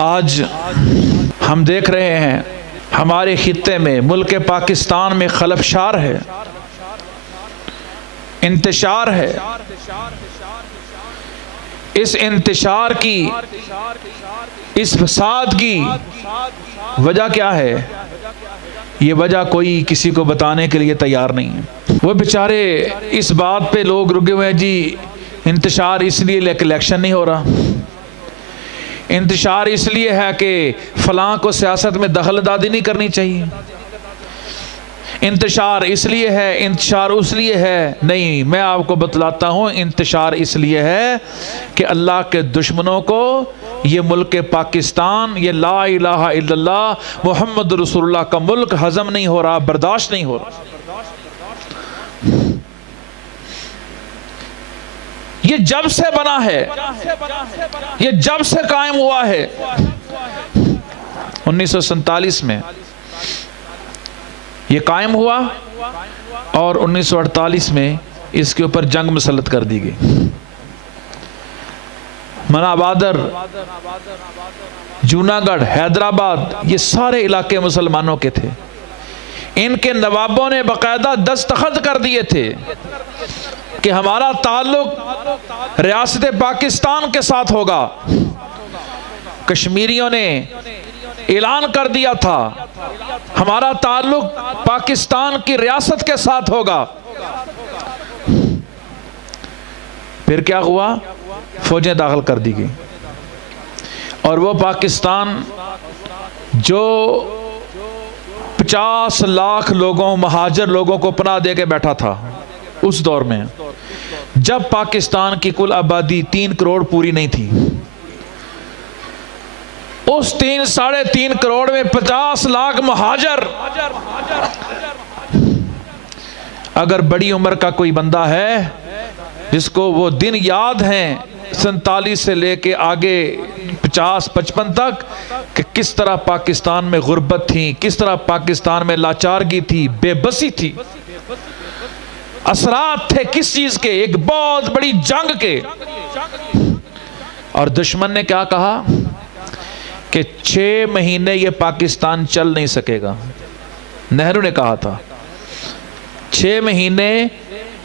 آج ہم دیکھ رہے ہیں ہمارے خطے میں، ملک پاکستان میں خلفشار ہے، انتشار ہے۔ اس انتشار کی، اس فساد کی وجہ کیا ہے؟ یہ وجہ کوئی کسی کو بتانے کے لیے تیار نہیں ہے۔ وہ بیچارے اس بات پہ لوگ رکے ہوئے ہیں، جی انتشار اس لیے الیکشن نہیں ہو رہا، انتشار اس لیے ہے کہ فلاں کو سیاست میں دخل اندازی نہیں کرنی چاہیے، انتشار اس لیے ہے، انتشار اس لیے ہے۔ نہیں، میں آپ کو بتلاتا ہوں، انتشار اس لیے ہے کہ اللہ کے دشمنوں کو یہ ملک پاکستان، یہ لا الہ الا اللہ محمد رسول اللہ کا ملک ہضم نہیں ہو رہا، برداشت نہیں ہو رہا۔ یہ جب سے بنا ہے، یہ جب سے قائم ہوا ہے، 1947 میں یہ قائم ہوا اور 1948 میں اس کے اوپر جنگ مسلط کر دی گئی۔ منابادر، جوناگڑھ، حیدرآباد، یہ سارے علاقے مسلمانوں کے تھے۔ ان کے نوابوں نے باقاعدہ دستخط کر دیے تھے کہ ہمارا تعلق ریاست پاکستان کے ساتھ ہوگا۔ کشمیریوں نے اعلان کر دیا تھا ہمارا تعلق پاکستان کی ریاست کے ساتھ ہوگا۔ پھر کیا ہوا؟ فوجیں داخل کر دی گئی اور وہ پاکستان جو 50 لاکھ لوگوں، مہاجر لوگوں کو پناہ دے کے بیٹھا تھا اس دور میں، جب پاکستان کی کل آبادی 3 کروڑ پوری نہیں تھی، اس 3.5 کروڑ میں 50 لاکھ مہاجر۔ اگر بڑی عمر کا کوئی بندہ ہے جس کو وہ دن یاد ہیں 47 سے لے کے آگے 50-55 تک، کہ کس طرح پاکستان میں غربت تھی، کس طرح پاکستان میں لاچارگی تھی، بے بسی تھی، اثرات تھے کس چیز کے؟ ایک بہت بڑی جنگ کے۔ اور دشمن نے کیا کہا کہ 6 مہینے یہ پاکستان چل نہیں سکے گا۔ نہرو نے کہا تھا 6 مہینے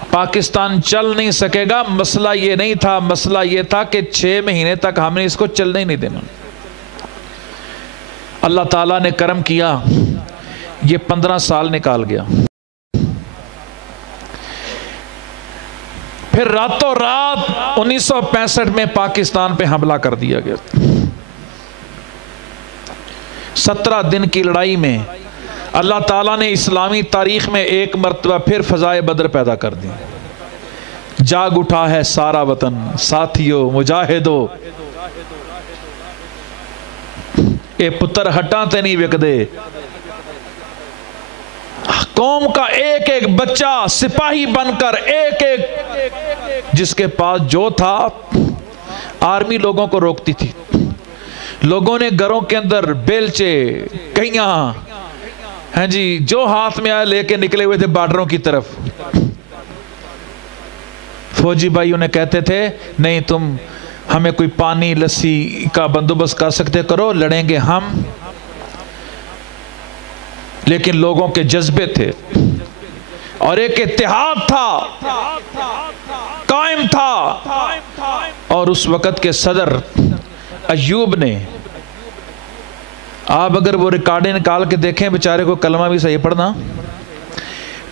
پاکستان چل نہیں سکے گا۔ مسئلہ یہ نہیں تھا، مسئلہ یہ تھا کہ 6 مہینے تک ہم نے اس کو چلنے ہی نہیں دینا۔ اللہ تعالیٰ نے کرم کیا، یہ 15 سال نکال گیا۔ پھر راتوں رات 1965 میں پاکستان پہ حملہ کر دیا گیا۔ 17 دن کی لڑائی میں اللہ تعالیٰ نے اسلامی تاریخ میں ایک مرتبہ پھر فضائے بدر پیدا کر دی۔ جاگ اٹھا ہے سارا وطن، ساتھیو مجاہدو، اے پتر ہٹاں تے نہیں وک دے۔ قوم کا ایک ایک بچہ سپاہی بن کر، ایک ایک جس کے پاس جو تھا، آرمی لوگوں کو روکتی تھی۔ لوگوں نے گھروں کے اندر بیلچے، کہیاں، ہیں جی، جو ہاتھ میں آئے لے کے نکلے ہوئے تھے بارڈروں کی طرف۔ فوجی بھائی انہیں کہتے تھے نہیں، تم ہمیں کوئی پانی لسی کا بندوبست کر سکتے کرو، لڑیں گے ہم۔ لیکن لوگوں کے جذبے تھے اور ایک اتحاد تھا، قائم تھا۔ اور اس وقت کے صدر ایوب نے، آپ اگر وہ ریکارڈیں نکال کے دیکھیں، بیچارے کو کلمہ بھی صحیح پڑھنا،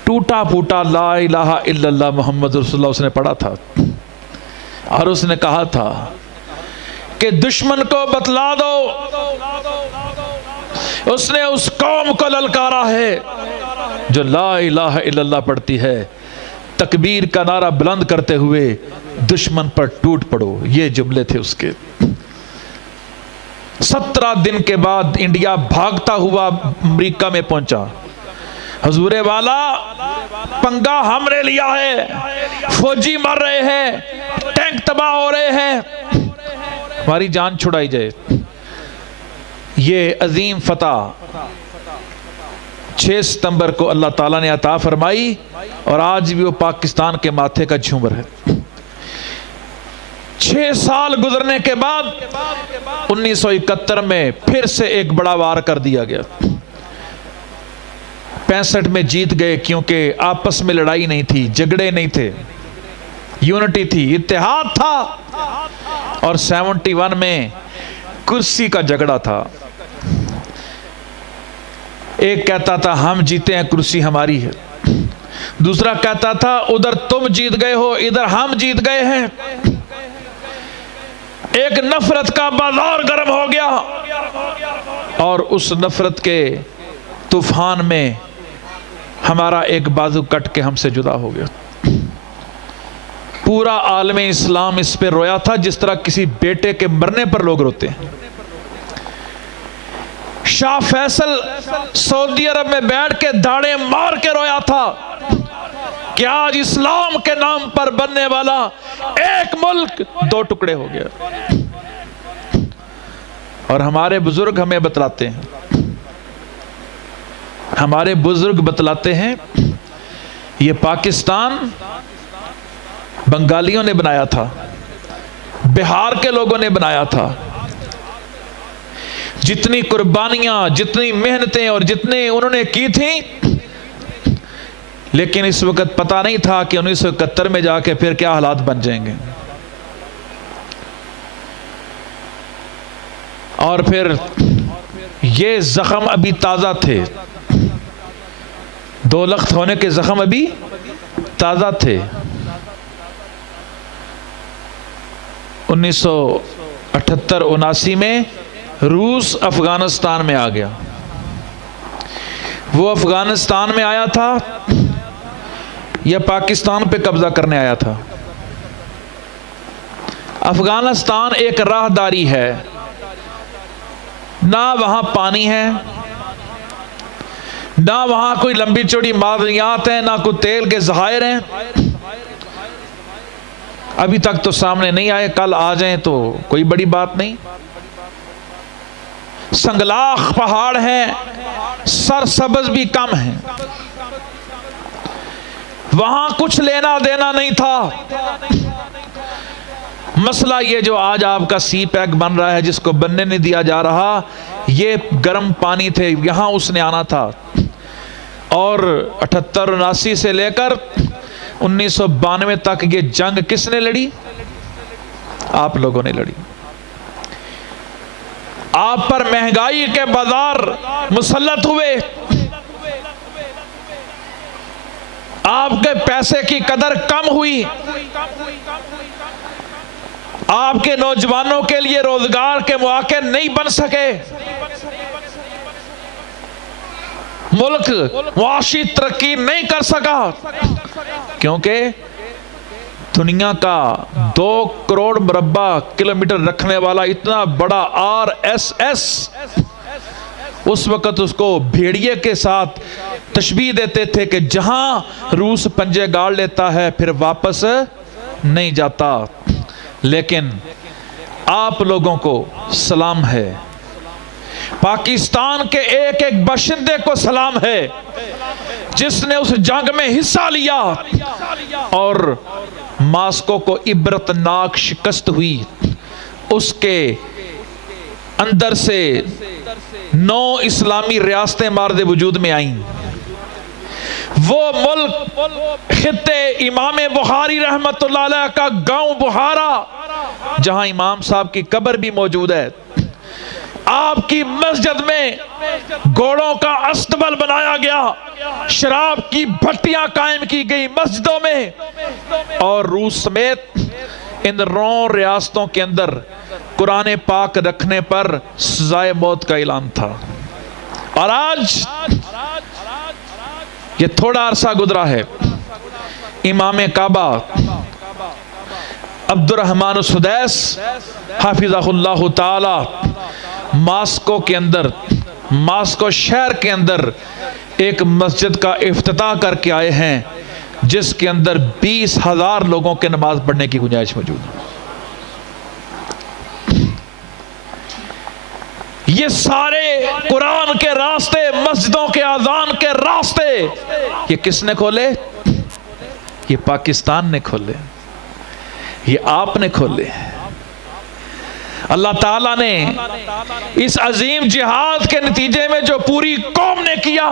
ٹوٹا پھوٹا لا الہ الا اللہ محمد رسول اللہ اس نے پڑھا تھا، اور اس نے کہا تھا کہ دشمن کو بتلا دو، اس نے اس قوم کو للکارا ہے جو لا الہ الا اللہ پڑھتی ہے، تکبیر کا نعرہ بلند کرتے ہوئے دشمن پر ٹوٹ پڑو۔ یہ جملے تھے اس کے۔ 17 دن کے بعد انڈیا بھاگتا ہوا امریکہ میں پہنچا۔ حضور والا، پنگا ہم نے لیا ہے، فوجی مر رہے ہیں، ٹینک تباہ ہو رہے ہیں، ہماری جان چھڑائی جائے۔ یہ عظیم فتح 6 ستمبر کو اللہ تعالیٰ نے عطا فرمائی، اور آج بھی وہ پاکستان کے ماتھے کا جھومر ہے۔ 6 سال گزرنے کے بعد 1971 میں پھر سے ایک بڑا وار کر دیا گیا۔ 65 میں جیت گئے کیونکہ آپس میں لڑائی نہیں تھی، جھگڑے نہیں تھے، یونٹی تھی، اتحاد تھا۔ اور 71 میں کرسی کا جھگڑا تھا۔ ایک کہتا تھا ہم جیتے ہیں، کرسی ہماری ہے۔ دوسرا کہتا تھا ادھر تم جیت گئے ہو، ادھر ہم جیت گئے ہیں۔ ایک نفرت کا بازار گرم ہو گیا، اور اس نفرت کے طوفان میں ہمارا ایک بازو کٹ کے ہم سے جدا ہو گیا۔ پورا عالم اسلام اس پہ رویا تھا جس طرح کسی بیٹے کے مرنے پر لوگ روتے ہیں۔ شاہ فیصل سعودی عرب میں بیٹھ کے دھاڑے مار کے رویا تھا کہ آج اسلام کے نام پر بننے والا ایک ملک 2 ٹکڑے ہو گیا۔ اور ہمارے بزرگ ہمیں بتلاتے ہیں، ہمارے بزرگ بتلاتے ہیں یہ پاکستان بنگالیوں نے بنایا تھا، بہار کے لوگوں نے بنایا تھا۔ جتنی قربانیاں، جتنی محنتیں اور جتنے انہوں نے کی تھیں، لیکن اس وقت پتہ نہیں تھا کہ 1971 میں جا کے پھر کیا حالات بن جائیں گے۔ اور پھر یہ زخم ابھی تازہ تھے، 2 لخت ہونے کے زخم ابھی تازہ تھے۔ 1978-79 میں روس افغانستان میں آ گیا۔ وہ افغانستان میں آیا تھا یا پاکستان پہ قبضہ کرنے آیا تھا؟ افغانستان ایک راہداری ہے، نہ وہاں پانی ہے، نہ وہاں کوئی لمبی چوڑی معدنیات ہیں، نہ کوئی تیل کے ذخائر ہیں۔ ابھی تک تو سامنے نہیں آئے، کل آ جائیں تو کوئی بڑی بات نہیں۔ سنگلاخ پہاڑ ہیں، سرسبز بھی کم ہیں، وہاں کچھ لینا دینا نہیں تھا۔ مسئلہ یہ جو آج آپ کا سی پیک بن رہا ہے، جس کو بننے نہیں دیا جا رہا، یہ گرم پانی تھے، یہاں اس نے آنا تھا۔ اور 78-79 سے لے کر 1992 تک یہ جنگ کس نے لڑی؟ آپ لوگوں نے لڑی۔ آپ پر مہنگائی کے بازار مسلط ہوئے، آپ کے پیسے کی قدر کم ہوئی، آپ کے نوجوانوں کے لیے روزگار کے مواقع نہیں بن سکے، ملک معاشی ترقی نہیں کر سکا، کیونکہ دنیا کا 2 کروڑ مربع کلومیٹر رکھنے والا اتنا بڑا RSS اس وقت اس کو بھیڑیے کے ساتھ تشبیہ دیتے تھے کہ جہاں روس پنجے گاڑ لیتا ہے پھر واپس نہیں جاتا۔ لیکن آپ لوگوں کو سلام ہے، پاکستان کے ایک ایک باشندے کو سلام ہے جس نے اس جنگ میں حصہ لیا اور ماسکو کو عبرتناک شکست ہوئی۔ اس کے اندر سے 9 اسلامی ریاستیں مارد وجود میں آئیں۔ وہ ملک خطے امام بخاری رحمت اللہ علیہ کا گاؤں بہارا، جہاں امام صاحب کی قبر بھی موجود ہے، آپ کی مسجد میں گھوڑوں کا استبل بنایا گیا، شراب کی بھٹیاں قائم کی گئی مسجدوں میں، اور روس سمیت ان 9 ریاستوں کے اندر قرآن پاک رکھنے پر سزائے موت کا اعلان تھا۔ اور آج یہ تھوڑا عرصہ گزرا ہے، امام کعبہ عبد الرحمن السدیس حافظہ اللہ تعالی ماسکو کے اندر، ماسکو شہر کے اندر ایک مسجد کا افتتاح کر کے آئے ہیں جس کے اندر 20,000 لوگوں کے نماز پڑھنے کی گنجائش موجود ہے۔ یہ سارے قرآن کے راستے، مسجدوں کے اذان کے راستے یہ کس نے کھولے؟ یہ پاکستان نے کھولے، یہ آپ نے کھولے۔ اللہ تعالیٰ نے اس عظیم جہاد کے نتیجے میں جو پوری قوم نے کیا،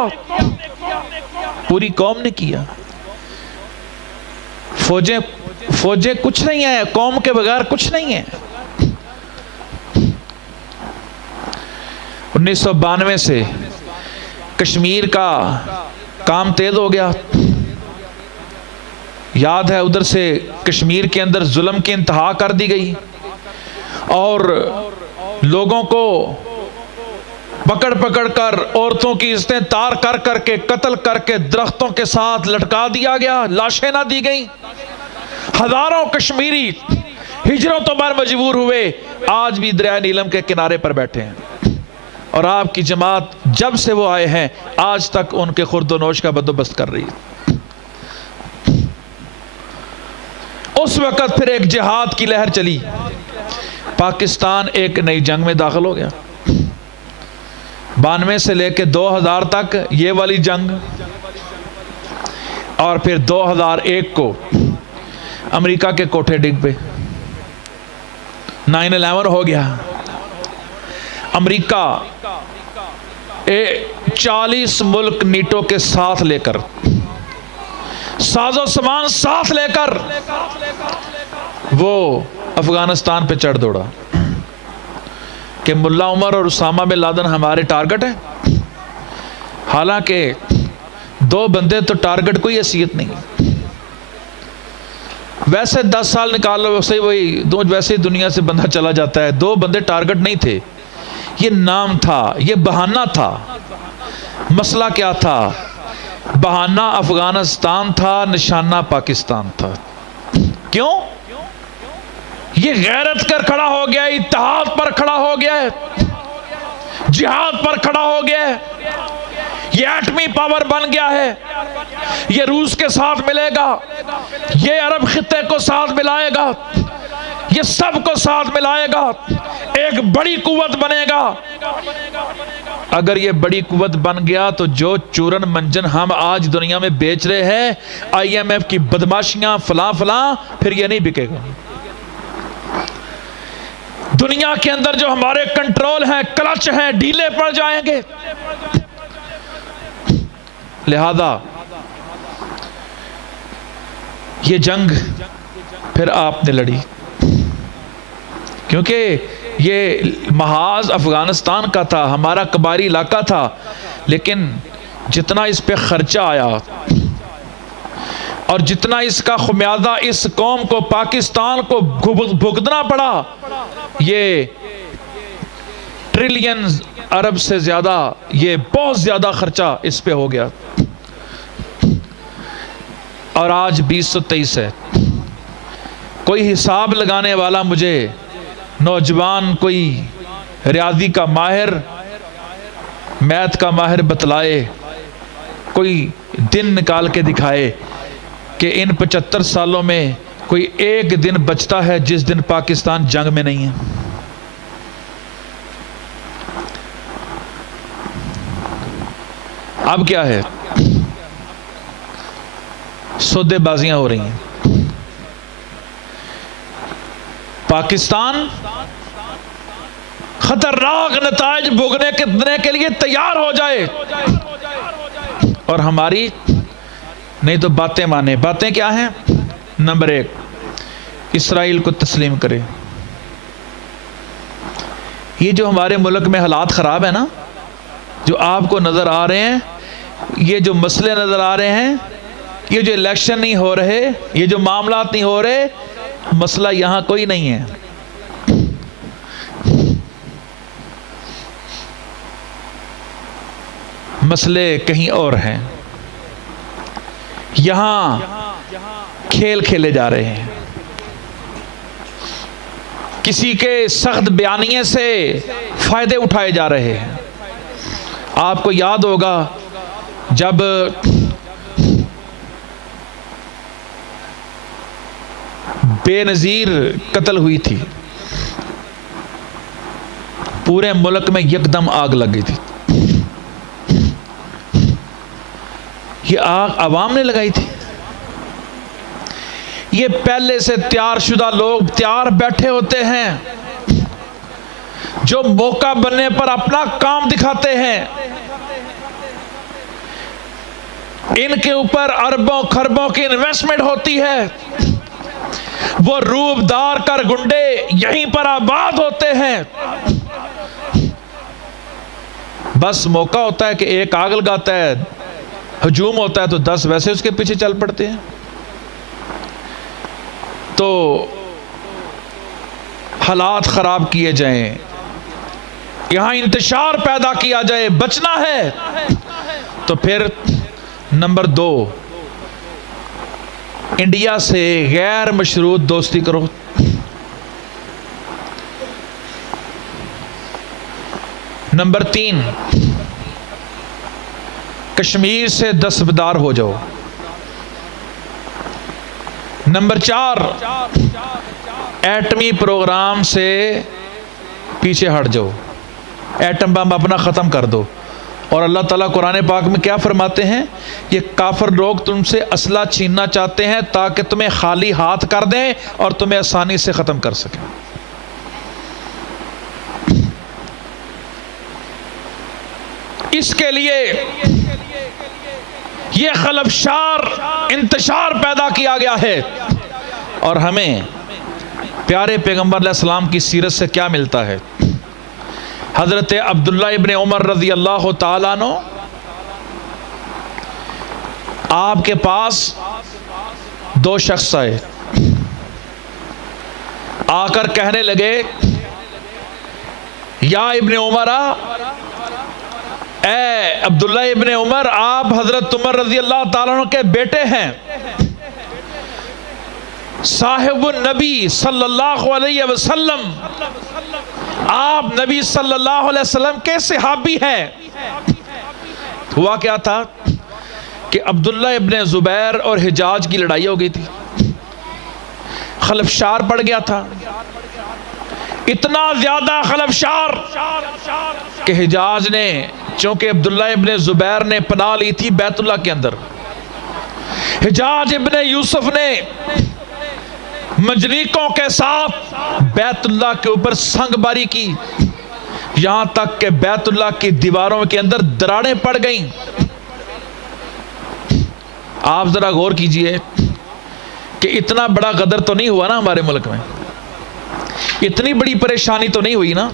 پوری قوم نے کیا. فوجیں کچھ نہیں ہیں، قوم کے بغیر کچھ نہیں ہے. 1992 سے کشمیر کا کام تیز ہو گیا. یاد ہے ادھر سے کشمیر کے اندر ظلم کی انتہا کر دی گئی اور لوگوں کو پکڑ پکڑ کر عورتوں کی عزتیں تار کر کر کے قتل کر کے درختوں کے ساتھ لٹکا دیا گیا، لاشیں نہ دی گئیں. ہزاروں کشمیری ہجرتوں پر مجبور ہوئے، آج بھی دریائے نیلم کے کنارے پر بیٹھے ہیں. اور آپ کی جماعت جب سے وہ آئے ہیں آج تک ان کے خورد و نوش کا بندوبست کر رہی ہے. اس وقت پھر ایک جہاد کی لہر چلی، پاکستان ایک نئی جنگ میں داخل ہو گیا. 92 سے لے کے 2000 تک یہ والی جنگ، اور پھر 2001 کو امریکہ کے کوٹھے ڈگ پہ 9/11 ہو گیا. امریکہ 40 ملک نیٹو کے ساتھ لے کر، ساز و سامان ساتھ لے کر وہ افغانستان پہ چڑھ دوڑا کہ ملا عمر اور اسامہ بن لادن ہمارے ٹارگٹ ہیں. حالانکہ 2 بندے تو ٹارگٹ کوئی حیثیت نہیں. ویسے 10 سال نکال لو ویسے ہی دنیا سے بندہ چلا جاتا ہے. 2 بندے ٹارگٹ نہیں تھے، یہ نام تھا، یہ بہانہ تھا. مسئلہ کیا تھا؟ بہانہ افغانستان تھا، نشانہ پاکستان تھا. کیوں؟ یہ غیرت کر کھڑا ہو گیا، اتحاد پر کھڑا ہو گیا ہے، جہاد پر کھڑا ہو گیا ہے. یہ ایٹمی پاور بن گیا ہے، یہ روس کے ساتھ ملے گا، یہ عرب خطے کو ساتھ ملائے گا، یہ سب کو ساتھ ملائے گا، ایک بڑی قوت بنے گا. اگر یہ بڑی قوت بن گیا تو جو چورن منجن ہم آج دنیا میں بیچ رہے ہیں، IMF کی بدماشیاں فلاں فلاں، پھر یہ نہیں بکے گا. دنیا کے اندر جو ہمارے کنٹرول ہیں، کلچ ہیں، ڈھیلے پڑ جائیں گے. لہذا یہ جنگ پھر آپ نے لڑی، کیونکہ یہ محاذ افغانستان کا تھا، ہمارا قبائلی علاقہ تھا. لیکن جتنا اس پہ خرچہ آیا اور جتنا اس کا خمیازہ اس قوم کو، پاکستان کو بھگتنا پڑا، یہ ٹریلین ارب سے زیادہ، یہ بہت زیادہ خرچہ اس پہ ہو گیا. اور آج 2023 ہے. کوئی حساب لگانے والا مجھے، نوجوان کوئی ریاضی کا ماہر، میتھ کا ماہر بتلائے، کوئی دن نکال کے دکھائے کہ ان 75 سالوں میں کوئی ایک دن بچتا ہے جس دن پاکستان جنگ میں نہیں ہے. اب کیا ہے؟ سودے بازیاں ہو رہی ہیں. پاکستان خطرناک نتائج بھوگنے کے لیے تیار ہو جائے، اور ہماری نہیں تو باتیں مانے. باتیں کیا ہیں؟ نمبر 1، اسرائیل کو تسلیم کرے. یہ جو ہمارے ملک میں حالات خراب ہیں نا، جو آپ کو نظر آ رہے ہیں، یہ جو مسئلے نظر آ رہے ہیں، یہ جو الیکشن نہیں ہو رہے، یہ جو معاملات نہیں ہو رہے، مسئلہ یہاں کوئی نہیں ہے. مسئلے کہیں اور ہیں. یہاں کھیل کھیلے جا رہے ہیں. کسی کے سخت بیانیے سے فائدے اٹھائے جا رہے ہیں. آپ کو یاد ہوگا جب بے نظیر قتل ہوئی تھی، پورے ملک میں یکدم آگ لگ گئی تھی. یہ آگ عوام نے لگائی تھی. یہ پہلے سے تیار شدہ لوگ تیار بیٹھے ہوتے ہیں جو موقع بننے پر اپنا کام دکھاتے ہیں، ان کے اوپر اربوں خربوں کی انویسٹمنٹ ہوتی ہے، وہ روب دار کر گنڈے یہیں پر آباد ہوتے ہیں۔ بس موقع ہوتا ہے کہ ایک آگ لگاتا ہے، ہجوم ہوتا ہے تو 10 ویسے اس کے پیچھے چل پڑتے ہیں۔ تو حالات خراب کیے جائیں، یہاں انتشار پیدا کیا جائے، بچنا ہے تو پھر نمبر 2، انڈیا سے غیر مشروط دوستی کرو۔ نمبر 3، کشمیر سے دستبردار ہو جاؤ۔ نمبر 4، ایٹمی پروگرام سے پیچھے ہٹ جاؤ، ایٹم بم اپنا ختم کر دو۔ اور اللہ تعالیٰ قرآن پاک میں کیا فرماتے ہیں؟ یہ کافر لوگ تم سے اسلحہ چھیننا چاہتے ہیں تاکہ تمہیں خالی ہاتھ کر دیں اور تمہیں آسانی سے ختم کر سکیں۔ اس کے لیے یہ خلفشار انتشار پیدا کیا گیا ہے۔ اور ہمیں پیارے پیغمبر علیہ السلام کی سیرت سے کیا ملتا ہے؟ حضرت عبداللہ ابن عمر رضی اللہ تعالیٰ عنہ آپ کے پاس 2 شخص آئے، آ کر کہنے لگے، یا ابن عمر، اے عبداللہ ابن عمر، آپ حضرت عمر رضی اللہ تعالیٰ عنہ کے بیٹے ہیں، صاحب النبی صلی اللہ علیہ وسلم، آپ نبی صلی اللہ علیہ وسلم کے صحابی ہیں۔ ہوا کیا تھا کہ عبداللہ ابن زبیر اور حجاج کی لڑائی ہو گئی تھی، خلفشار پڑ گیا تھا، اتنا زیادہ خلفشار کہ حجاج نے، چونکہ عبداللہ ابن زبیر نے پناہ لی تھی بیت اللہ کے اندر، حجاج ابن یوسف نے منجنیقوں کے ساتھ بیت اللہ کے اوپر سنگ باری کی، یہاں تک کہ بیت اللہ کی دیواروں کے اندر دراڑیں پڑ گئیں۔ آپ ذرا غور کیجئے کہ اتنا بڑا غدر تو نہیں ہوا نا ہمارے ملک میں، اتنی بڑی پریشانی تو نہیں ہوئی نا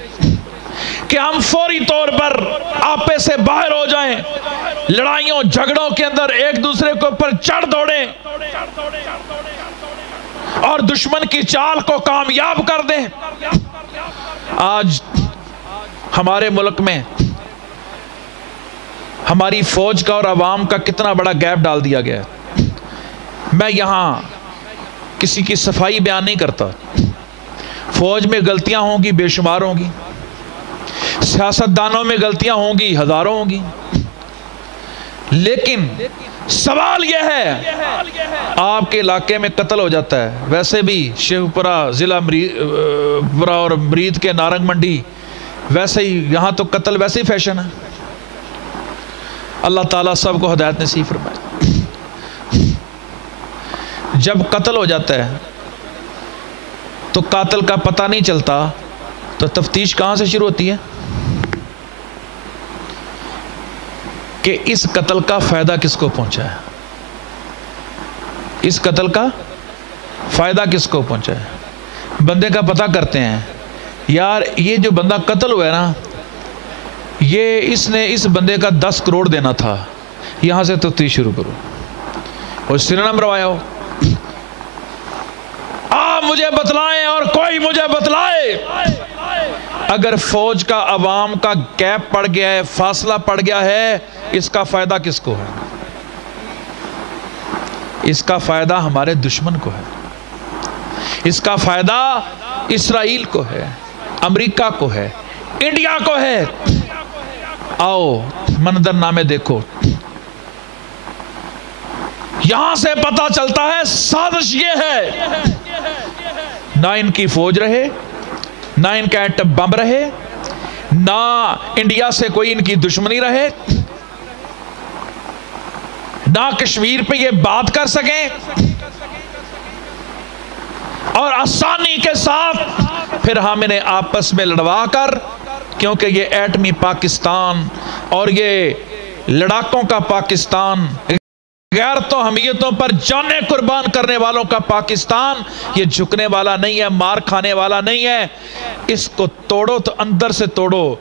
کہ ہم فوری طور پر آپے سے باہر ہو جائیں، لڑائیوں جھگڑوں کے اندر ایک دوسرے کے اوپر چڑھ دوڑیں اور دشمن کی چال کو کامیاب کر دیں۔ آج ہمارے ملک میں ہماری فوج کا اور عوام کا کتنا بڑا گیپ ڈال دیا گیا ہے۔ میں یہاں کسی کی صفائی بیان نہیں کرتا، فوج میں غلطیاں ہوں گی، بے شمار ہوں گی، سیاستدانوں میں غلطیاں ہوں گی، ہزاروں ہوں گی، لیکن سوال یہ ہے، آپ کے علاقے میں قتل ہو جاتا ہے، ویسے بھی شیخوپورہ ضلع پورا اور مرید کے نارنگ منڈی، ویسے ہی یہاں تو قتل ویسے ہی فیشن ہے۔ اللہ تعالیٰ سب کو ہدایت نصیب فرمائے۔ جب قتل ہو جاتا ہے تو قاتل کا پتہ نہیں چلتا، تو تفتیش کہاں سے شروع ہوتی ہے کہ اس قتل کا فائدہ کس کو پہنچا ہے، اس قتل کا فائدہ کس کو پہنچا ہے۔ بندے کا پتہ کرتے ہیں، یار یہ جو بندہ قتل ہوا ہے نا، یہ اس نے اس بندے کا 10 کروڑ دینا تھا، یہاں سے تفتیش شروع کرو، اور سرنم مروایا ہو، آپ مجھے بتلائیں اور کوئی مجھے بتلائے۔ اگر فوج کا عوام کا گیپ پڑ گیا ہے، فاصلہ پڑ گیا ہے، اس کا فائدہ کس کو ہے؟ اس کا فائدہ ہمارے دشمن کو ہے، اس کا فائدہ اسرائیل کو ہے، امریکہ کو ہے، انڈیا کو ہے۔ آؤ منظر نامے دیکھو، یہاں سے پتہ چلتا ہے سازش یہ ہے، نہ ان کی فوج رہے، نہ ان کا ایٹم بم رہے، نہ انڈیا سے کوئی ان کی دشمنی رہے، نہ کشمیر پہ یہ بات کر سکیں، اور آسانی کے ساتھ پھر ہم انہیں آپس میں لڑوا کر کیونکہ یہ ایٹمی پاکستان اور یہ لڑاکوں کا پاکستان، غیرتوں حمیتوں پر جانیں قربان کرنے والوں کا پاکستان، یہ جھکنے والا نہیں ہے، مار کھانے والا نہیں ہے۔ اس کو توڑو تو اندر سے توڑو،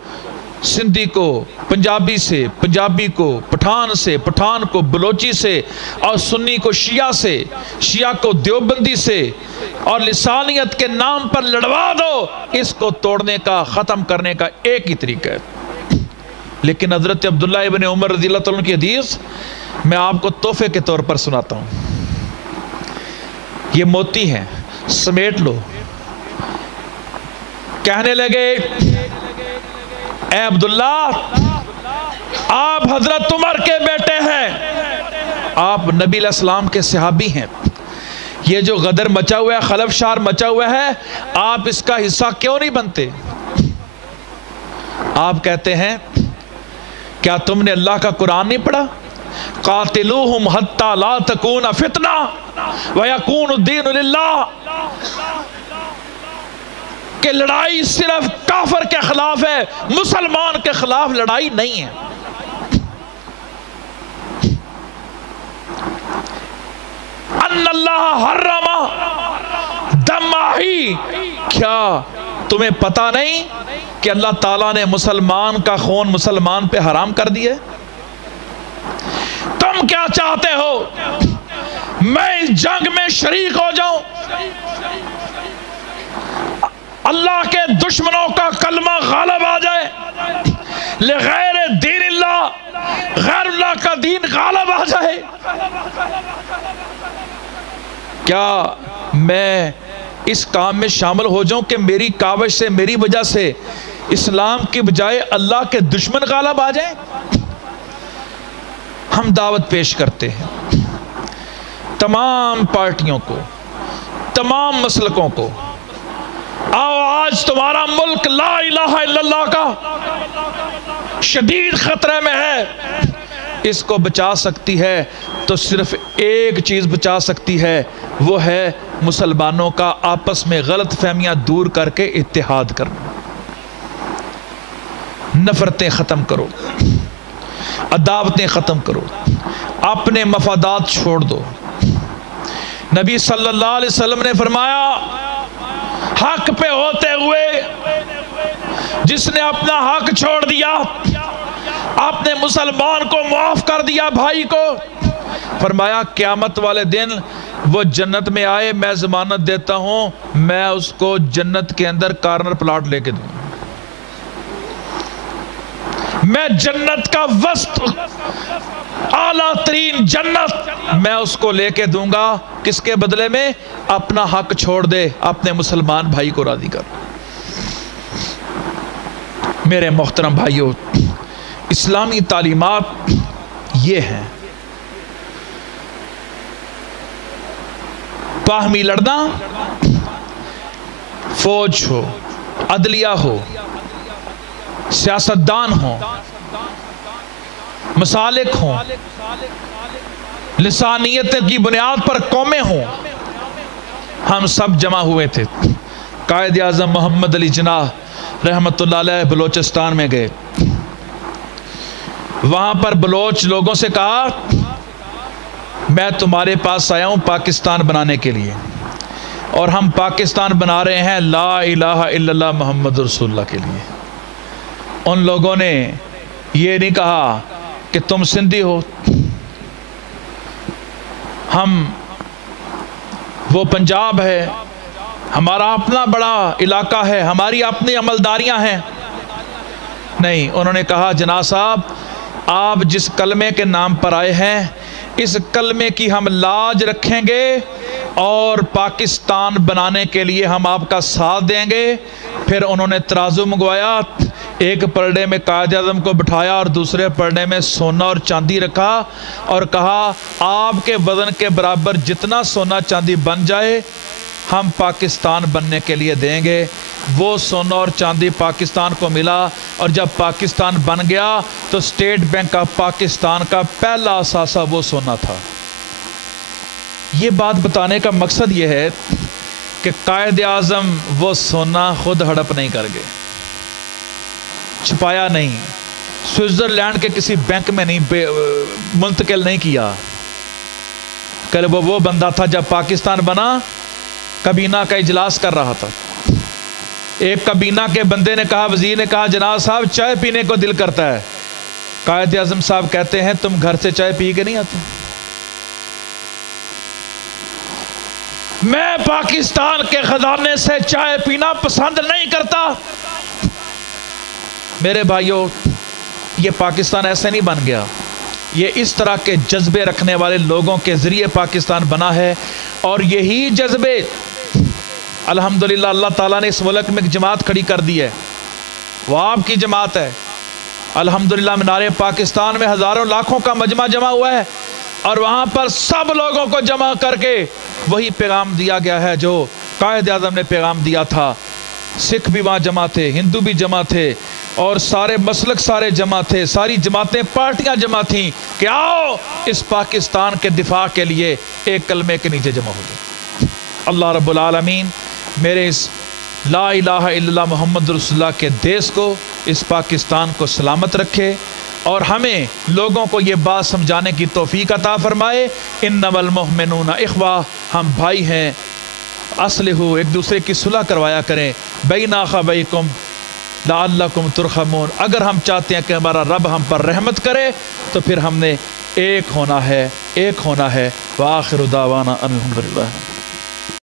سندھی کو پنجابی سے، پنجابی کو پٹھان سے، پٹھان کو بلوچی سے، اور سنی کو شیعہ سے، شیعہ کو دیوبندی سے، اور لسانیت کے نام پر لڑوا دو۔ اس کو توڑنے کا، ختم کرنے کا ایک ہی طریقہ ہے۔ لیکن حضرت عبداللہ ابن عمر رضی اللہ عنہ کی حدیث میں آپ کو تحفے کے طور پر سناتا ہوں۔ یہ موتی ہیں، سمیٹ لو۔ کہنے لگے اے عبداللہ، آپ حضرت عمر کے بیٹے ہیں، آپ نبی علیہ السلام کے صحابی ہیں، یہ جو غدر مچا ہوا ہے، خلف شار مچا ہوا ہے، آپ اس کا حصہ کیوں نہیں بنتے؟ آپ کہتے ہیں کیا تم نے اللہ کا قرآن نہیں پڑھا؟ قاتلوہم حتی لا تکون فتنہ ویکون الدین للہ، کہ لڑائی صرف کافر کے خلاف ہے، مسلمان کے خلاف لڑائی نہیں ہے۔ ان اللہ حرم دم ماہی، کیا تمہیں پتا نہیں کہ اللہ تعالیٰ نے مسلمان کا خون مسلمان پہ حرام کر دیا؟ تم کیا چاہتے ہو میں اس جنگ میں شریک ہو جاؤں؟ اللہ کے دشمنوں کا کلمہ غالب آ جائے، لغیر دین اللہ، غیر اللہ کا دین غالب آ جائے؟ کیا میں اس کام میں شامل ہو جاؤں کہ میری کاوش سے، میری وجہ سے اسلام کی بجائے اللہ کے دشمن غالب آ جائیں؟ ہم دعوت پیش کرتے ہیں تمام پارٹیوں کو، تمام مسلکوں کو، آؤ آج تمہارا ملک لا الہ الا اللہ کا شدید خطرے میں ہے، اس کو بچا سکتی ہے تو صرف ایک چیز بچا سکتی ہے، وہ ہے مسلمانوں کا آپس میں غلط فہمیاں دور کر کے اتحاد کرنا۔ نفرتیں ختم کرو، عداوتیں ختم کرو، اپنے مفادات چھوڑ دو۔ نبی صلی اللہ علیہ وسلم نے فرمایا حق پہ ہوتے ہوئے جس نے اپنا حق چھوڑ دیا، آپ نے مسلمان کو معاف کر دیا، بھائی کو، فرمایا قیامت والے دن وہ جنت میں آئے، میں ضمانت دیتا ہوں میں اس کو جنت کے اندر کارنر پلاٹ لے کے دوں، میں جنت کا وسط اعلیٰ ترین جنت میں اس کو لے کے دوں گا۔ کس کے بدلے میں؟ اپنا حق چھوڑ دے، اپنے مسلمان بھائی کو راضی کر۔ میرے محترم بھائیوں، اسلامی تعلیمات یہ ہیں، باہمی لڑنا، فوج ہو، عدلیہ ہو، سیاستدان ہوں، مسالک ہوں، لسانیت کی بنیاد پر قومیں ہوں، ہم سب جمع ہوئے تھے۔ قائد اعظم محمد علی جناح رحمت اللہ علیہ بلوچستان میں گئے، وہاں پر بلوچ لوگوں سے کہا میں تمہارے پاس آیا ہوں پاکستان بنانے کے لیے، اور ہم پاکستان بنا رہے ہیں لا الہ الا اللہ محمد رسول اللہ کے لیے۔ ان لوگوں نے یہ نہیں کہا کہ تم سندھی ہو، ہم وہ پنجاب ہے، ہمارا اپنا بڑا علاقہ ہے، ہماری اپنی عملداریاں ہیں۔ نہیں، انہوں نے کہا جناب صاحب آپ جس کلمے کے نام پر آئے ہیں اس کلمے کی ہم لاج رکھیں گے اور پاکستان بنانے کے لیے ہم آپ کا ساتھ دیں گے۔ پھر انہوں نے ترازو منگوایا، ایک پرڈے میں قائد اعظم کو بٹھایا اور دوسرے پرڈے میں سونا اور چاندی رکھا، اور کہا آپ کے وزن کے برابر جتنا سونا چاندی بن جائے ہم پاکستان بننے کے لیے دیں گے۔ وہ سونا اور چاندی پاکستان کو ملا، اور جب پاکستان بن گیا تو اسٹیٹ بینک آف پاکستان کا پہلا اثاثہ وہ سونا تھا۔ یہ بات بتانے کا مقصد یہ ہے کہ قائد اعظم وہ سونا خود ہڑپ نہیں کر گئے، چھپایا نہیں، سوئٹزرلینڈ کے کسی بینک میں نہیں منتقل نہیں کیا. کہ وہ بندہ تھا جب پاکستان بنا کابینہ کا اجلاس کر رہا تھا. ایک کابینہ کے بندے نے کہا، وزیر نے کہا جناب صاحب چائے پینے کو دل کرتا ہے. قائد اعظم صاحب کہتے ہیں تم گھر سے چائے پی کے نہیں آتے؟ میں پاکستان کے خزانے سے چائے پینا پسند نہیں کرتا. میرے بھائیوں، یہ پاکستان ایسے نہیں بن گیا، یہ اس طرح کے جذبے رکھنے والے لوگوں کے ذریعے پاکستان بنا ہے. اور یہی جذبے الحمدللہ اللہ تعالیٰ نے اس ملک میں ایک جماعت کھڑی کر دی ہے، وہ آپ کی جماعت ہے. الحمدللہ مینار پاکستان میں ہزاروں لاکھوں کا مجمع جمع ہوا ہے، اور وہاں پر سب لوگوں کو جمع کر کے وہی پیغام دیا گیا ہے جو قائد اعظم نے پیغام دیا تھا. سکھ بھی وہاں جمع تھے، ہندو بھی جمع تھے، اور سارے مسلک سارے جمع تھے، ساری جماعتیں پارٹیاں جمع تھیں کہ آؤ اس پاکستان کے دفاع کے لیے ایک کلمے کے نیچے جمع ہو جائے. اللہ رب العالمین میرے اس لا الہ الا اللہ محمد رسول اللہ کے دیس کو، اس پاکستان کو سلامت رکھے، اور ہمیں لوگوں کو یہ بات سمجھانے کی توفیق عطا فرمائے. انما المؤمنون اخوہ، ہم بھائی ہیں، اصلحوا، ایک دوسرے کی صلح کروایا کریں. بین اخویکم لعلکم ترحمون. اگر ہم چاہتے ہیں کہ ہمارا رب ہم پر رحمت کرے تو پھر ہم نے ایک ہونا ہے. وآخر دعوانا الحمدللہ.